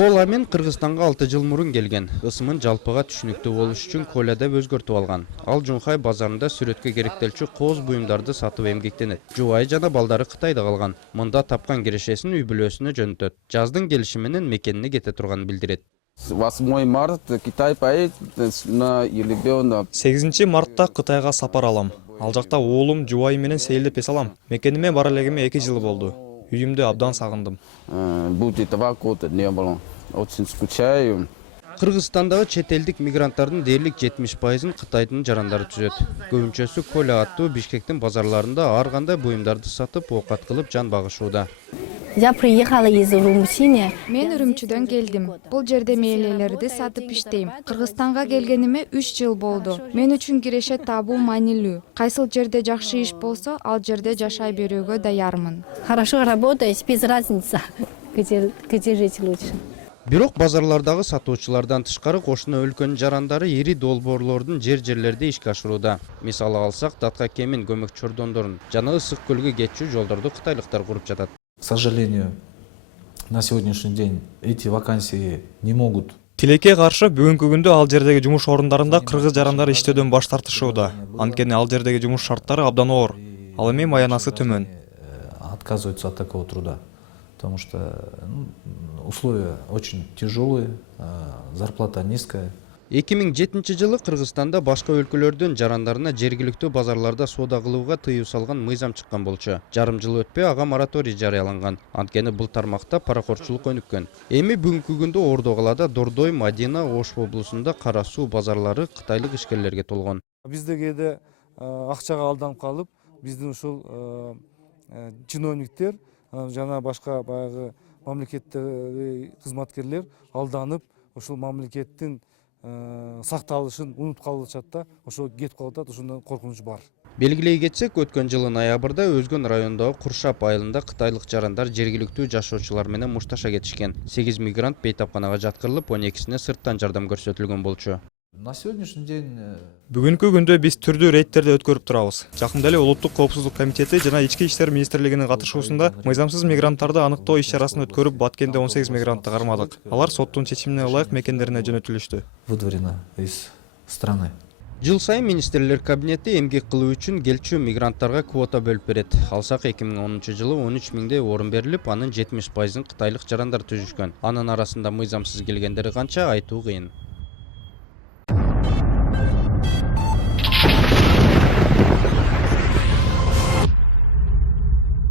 Кола мен Кыргызстанга 6 жыл мурун келген. Ысымын жалпыга түшүнүктүү болуш үчүн Коля деп өзгөртүп алган. Ал Жунхай базарында сүрөткө керектелчү кооз буюмдарды сатып эмгектенет. Жубайы жана балдары Кытайда калган. Мында тапкан кирешесин үй бүлөсүнө жөнөтөт. Жаздын келиши менен мекенине кете турганын билдирет. 8 марта Китай поедет на ребенок. 8 мартта Кытайга сапар алам. Ал жакта уулум, жубайы менен сейилдеп эс алам. Мекениме бара элегиме 2 жыл болду. Үйүмдү абдан сагындым. Будет 2 года не было. Очень скучаю. Кыргызстандагы чет элдик мигранттардын дээрлик 70%-ын Кытайдын жарандары түзөт. Көбүнчөсү Коля аттуу Бишкектин базарларында ар кандай буюмдарды сатып, оокат кылып жан багышууда. Я приехала из Урумчи. Мен Үрүмчүдөн келдим. Бул жерде мээлелерди сатып иштейм. Кыргызстанга келгениме 3 жыл болду. Мен үчүн киреше табуу маанилүү. Кайсыл жерде жакшы иш болсо, ал жерде жашай берүүгө даярмын. Хорошо работаешь, без разницы, где жить лучше. Бирок базарлардагы сатуучулардан тышкары кошуна өлкөнүн жарандары ири долбоорлордун жерлерде ишке ашырууда. Мисалы алсак, Датка Кемин көмөк чордондорун жана Ысык көлгө кетчү жолдорду кытайлыктар куруп жатат. К сожалению, на сегодняшний день эти вакансии не могут. Тилекке каршы бүгүнкү күндө ал жердеги жумуш орундарында кыргыз жарандары иштөөдөн баш тартышууда. Анткени ал жердеги жумуш шарттары абдан оор. Ал эми маянасы төмөн. Отказываются от такого труда, потому что условия очень тяжелые, зарплата низкая. 2007 жылы Кыргызстанда башка өлкөлөрдүн жарандарына жергиликтүү базарларда соода кылууга тыюу салган мыйзам чыккан болчу. Жарым жыл өтпөй ага мораторий жарыяланган. Анткени бул тармакта паракорчулук өнүккөн. Эми бүгүнкү күндө Ордо калаада Дордой, Мадина, Ош облусунда кара суу базарлары кытайлык ишкерлерге толгон. Бизде кээде акчага алданып калып, биздин ушул чиновниктер жана башка баягы мамлекеттеги кызматкерлер алданып, ушул мамлекеттин сакталышын унутуп калышат да, ошо кетип калып атат, ошондон коркунуч бар. Белгилей кетсек, өткөн жылы ноябрда Өзгөн районундагы Куршап айылында кытайлык жарандар жергиликтүү жашоочулар менен мушташа кетишкен. 8 мигрант бейтапканага жаткырылып, 12сине сырттан жардам көрсөтүлгөн болчу. На сегодняшний день Бүгүнкү күндө биз түрдүү рейдтерди өткөрүп турабыз. Жакында эле Улуттук коопсуздук комитети жана Ички иштер министрлигинин катышуусунда мыйзамсыз мигранттарды аныктоо иш-чарасын өткөрүп, Баткенде 18 мигрантты кармадык. Алар соттун чечимине ылайык мекендерине жөнөтүлүштү. выдворено из страны. Жыл сайын министрлер кабинети эмгек кылуу үчүн келчү мигранттарга квота бөлүп берет. Алсак 2010 жылы 13 миңдей орун берилип, анын 70%-ын кытайлык жарандар түзүшкөн. Анын арасында мыйзамсыз келгендери канча айтуу кыйын.